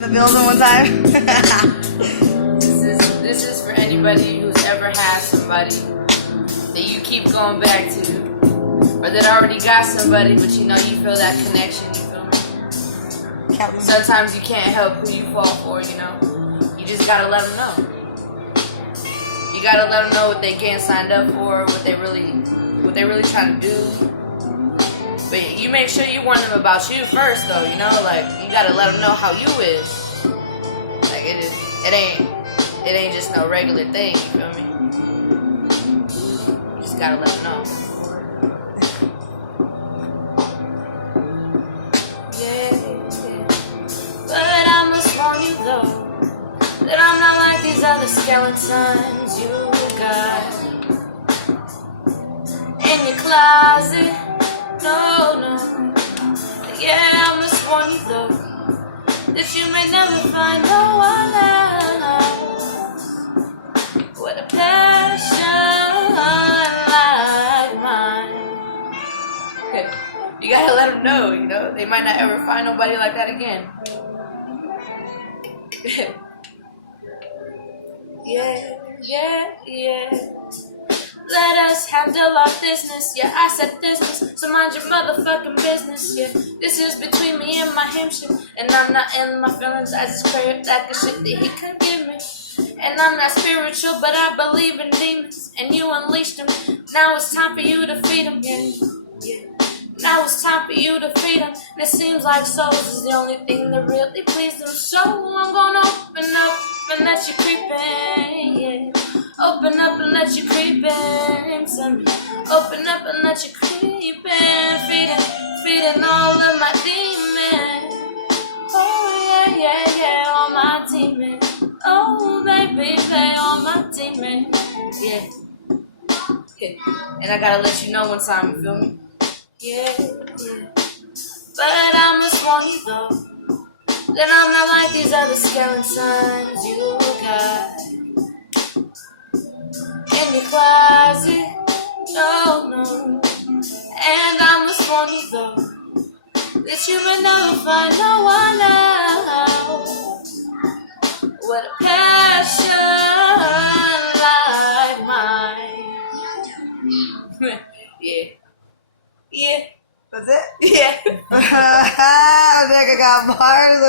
The building one time. This is for anybody who's ever had somebody that you keep going back to, or that already got somebody, but you know you feel that connection. You feel me? Sometimes you can't help who you fall for. You know, you just gotta let them know. You gotta let them know what they getting signed up for, what they really trying to do. But you make sure you warn them about you first, though. You know, like you gotta let them know how you is. Like it ain't just no regular thing. You feel me? You just gotta let them know. Yeah. But I must warn you though that I'm not like these other skeletons you got in your closet. No. Yeah, I must warn you though that you may never find no one else with a passion like mine. You gotta let them know, you know, they might not ever find nobody like that again. Yeah. Let us handle our business, yeah, I said business, so mind your motherfucking business, yeah. This is between me and my Hampshire, and I'm not in my feelings, I just pray that the shit that he could give me. And I'm not spiritual, but I believe in demons, and you unleashed them. Now it's time for you to feed them, yeah. Now it's time for you to feed them, and it seems like souls is the only thing that really please them. So I'm gonna open up and let you creep in, yeah. Open up and let you creep in, son. Open up and let you creep in, feeding all of my demons. Oh yeah, all my demons. Oh baby, all my demons. Yeah. And I gotta let you know one time, you feel me? Yeah. But I must warn you though that I'm not like these other skeletons you got in your closet. No. And I must warn you though that you may never find no one else with a passion like mine. Yeah. That's it? Yeah. I think I got bars.